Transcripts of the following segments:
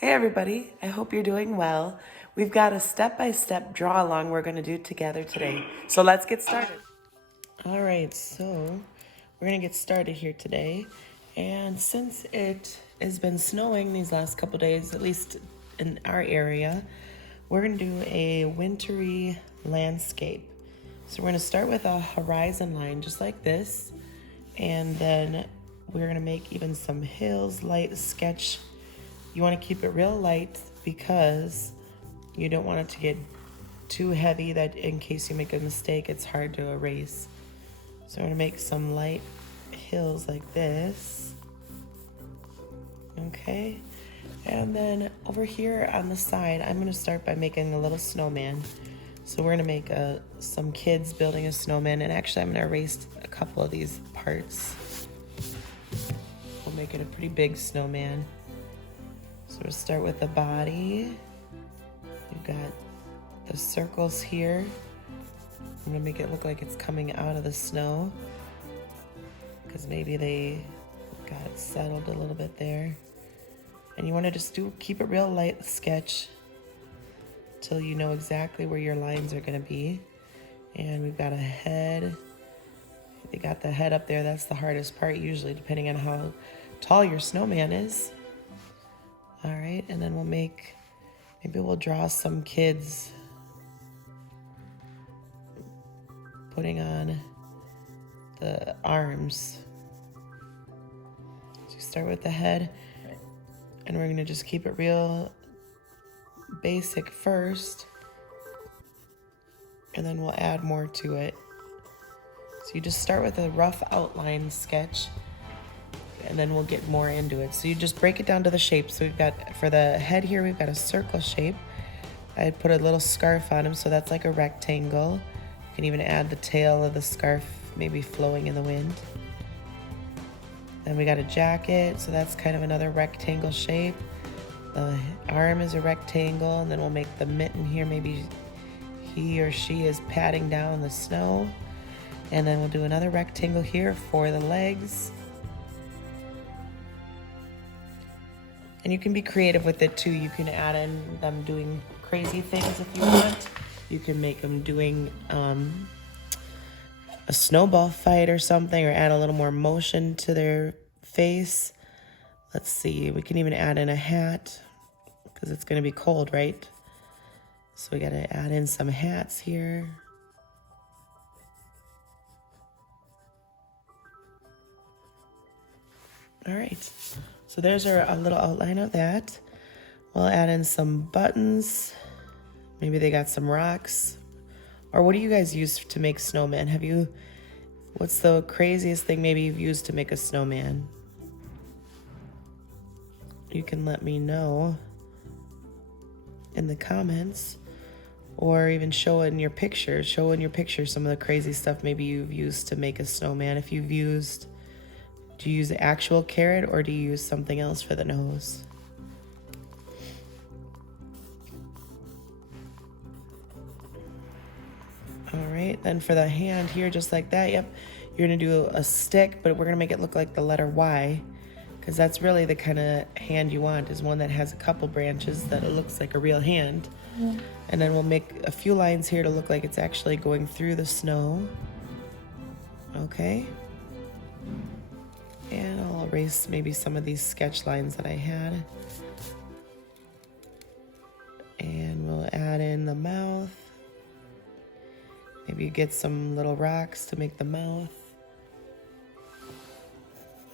Hey everybody, I hope you're doing well. We've got a step-by-step draw along we're going to do together today. So let's get started. All right, so we're going to get started here today. And since it has been snowing these last couple days, at least in our area, we're going to do a wintry landscape. So we're going to start with a horizon line just like this, and then we're going to make even some hills, light sketch. You want to keep it real light because you don't want it to get too heavy that in case you make a mistake, it's hard to erase. So I'm going to make some light hills like this. Okay. And then over here on the side, I'm going to start by making a little snowman. So we're going to make some kids building a snowman. And actually, I'm going to erase a couple of these parts. We'll make it a pretty big snowman. So we'll start with the body. We've got the circles here. I'm gonna make it look like it's coming out of the snow because maybe they got it settled a little bit there. And you want to just keep it real light sketch till you know exactly where your lines are gonna be. And we've got a head. They got the head up there. That's the hardest part usually, depending on how tall your snowman is. All right, and then maybe we'll draw some kids putting on the arms. So you start with the head, and we're gonna just keep it real basic first, and then we'll add more to it. So you just start with a rough outline sketch, and then we'll get more into it. So you just break it down to the shape. So we've got, for the head here, we've got a circle shape. I put a little scarf on him, so that's like a rectangle. You can even add the tail of the scarf, maybe flowing in the wind. Then we got a jacket, so that's kind of another rectangle shape. The arm is a rectangle, and then we'll make the mitten here. Maybe he or she is patting down the snow. And then we'll do another rectangle here for the legs. And you can be creative with it too. You can add in them doing crazy things if you want. You can make them doing a snowball fight or something, or add a little more motion to their face. Let's see, we can even add in a hat because it's gonna be cold, right? So we gotta add in some hats here. All right. So there's a little outline of that. We'll add in some buttons. Maybe they got some rocks. Or what do you guys use to make snowmen? What's the craziest thing maybe you've used to make a snowman? You can let me know in the comments, or even show in your picture. Show in your picture some of the crazy stuff maybe you've used to make a snowman. Do you use the actual carrot, or do you use something else for the nose? All right, then for the hand here, just like that, yep, you're gonna do a stick, but we're gonna make it look like the letter Y, because that's really the kind of hand you want, is one that has a couple branches that it looks like a real hand. Yeah. And then we'll make a few lines here to look like it's actually going through the snow. Okay. And I'll erase maybe some of these sketch lines that I had. And we'll add in the mouth. Maybe get some little rocks to make the mouth.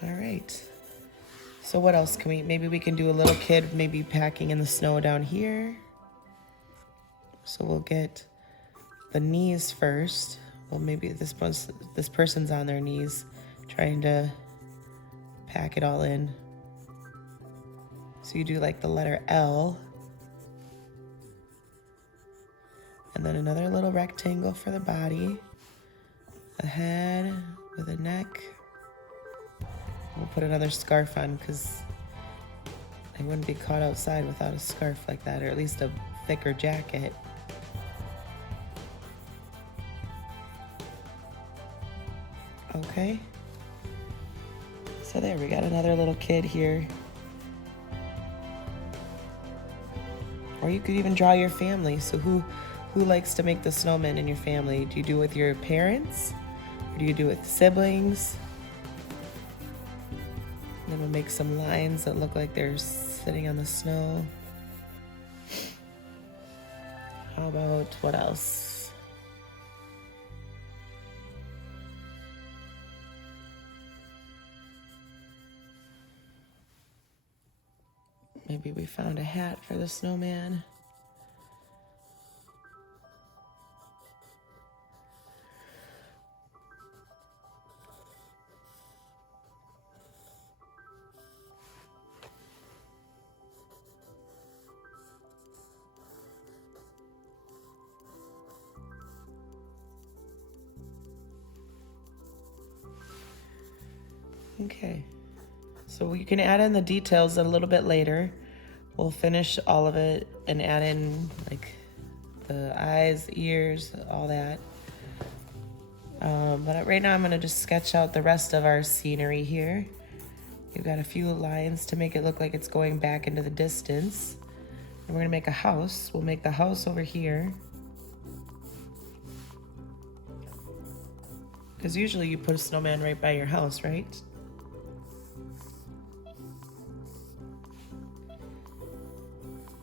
All right. So what else maybe we can do a little kid maybe packing in the snow down here. So we'll get the knees first. Well, maybe this person's on their knees trying to pack it all in. So you do like the letter L. And then another little rectangle for the body. A head with a neck. We'll put another scarf on because I wouldn't be caught outside without a scarf like that, or at least a thicker jacket. Okay. So there, we got another little kid here. Or you could even draw your family. So who likes to make the snowman in your family? Do you do it with your parents? Or do you do it with siblings? And then we'll make some lines that look like they're sitting on the snow. How about what else? Maybe we found a hat for the snowman. Okay, so you can add in the details a little bit later. We'll finish all of it and add in like the eyes, ears, all that. But right now I'm gonna just sketch out the rest of our scenery here. We've got a few lines to make it look like it's going back into the distance. And we're gonna make a house. We'll make the house over here. Because usually you put a snowman right by your house, right?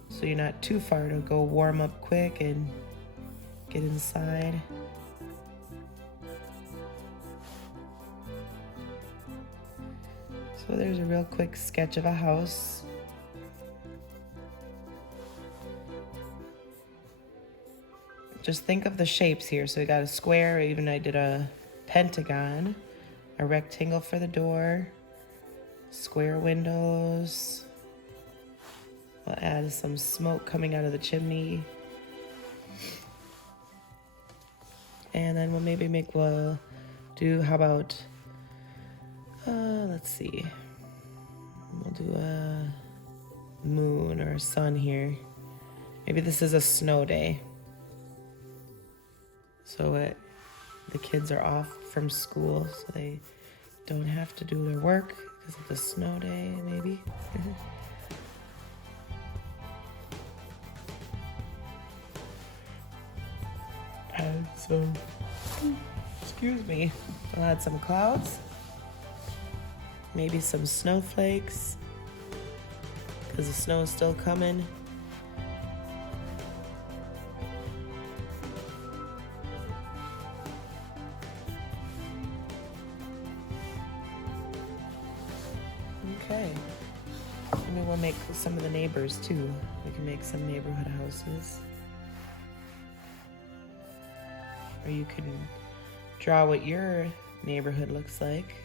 So you're not too far to go warm up quick and get inside. So there's a real quick sketch of a house. Just think of the shapes here. So we got a square, even I did a pentagon, a rectangle for the door, square windows. We'll add some smoke coming out of the chimney. And then we'll do, how about, let's see. We'll do a moon or a sun here. Maybe this is a snow day. So the kids are off from school, so they don't have to do their work because of the snow day, maybe. Add some, excuse me, I'll add some clouds, maybe some snowflakes, because the snow is still coming. Okay, maybe we'll make some of the neighbors too. We can make some neighborhood houses. Or you can draw what your neighborhood looks like.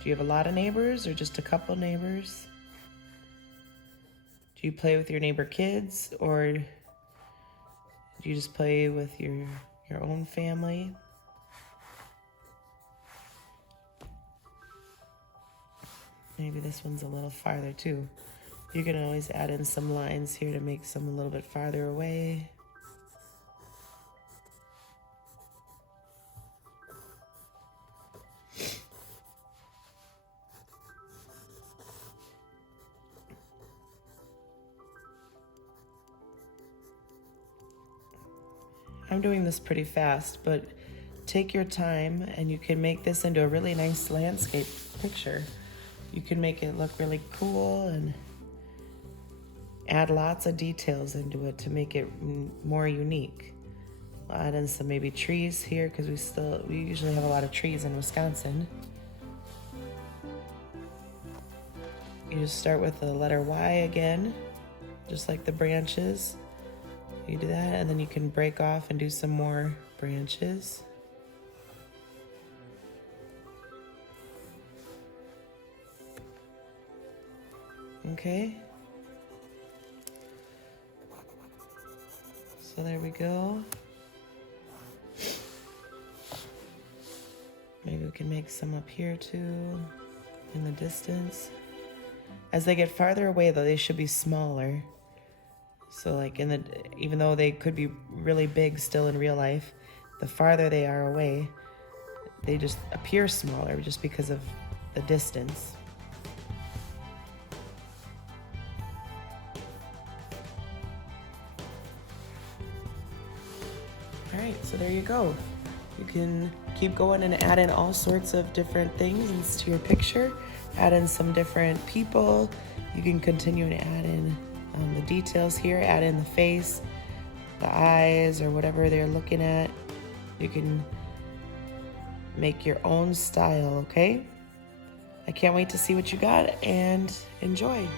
Do you have a lot of neighbors or just a couple neighbors? Do you play with your neighbor kids, or do you just play with your own family? Maybe this one's a little farther too. You can always add in some lines here to make some a little bit farther away. I'm doing this pretty fast, but take your time and you can make this into a really nice landscape picture. You can make it look really cool and add lots of details into it to make it more unique. I'll add in some maybe trees here because we usually have a lot of trees in Wisconsin. You just start with the letter Y again, just like the branches. You do that, and then you can break off and do some more branches. Okay. So there we go. Maybe we can make some up here too, in the distance. As they get farther away though, they should be smaller. So like even though they could be really big still in real life, the farther they are away, they just appear smaller just because of the distance. All right, so there you go. You can keep going and add in all sorts of different things to your picture. Add in some different people. You can continue to add in the details here. Add in the face, the eyes, or whatever they're looking at. You can make your own style, okay? I can't wait to see what you got, and enjoy.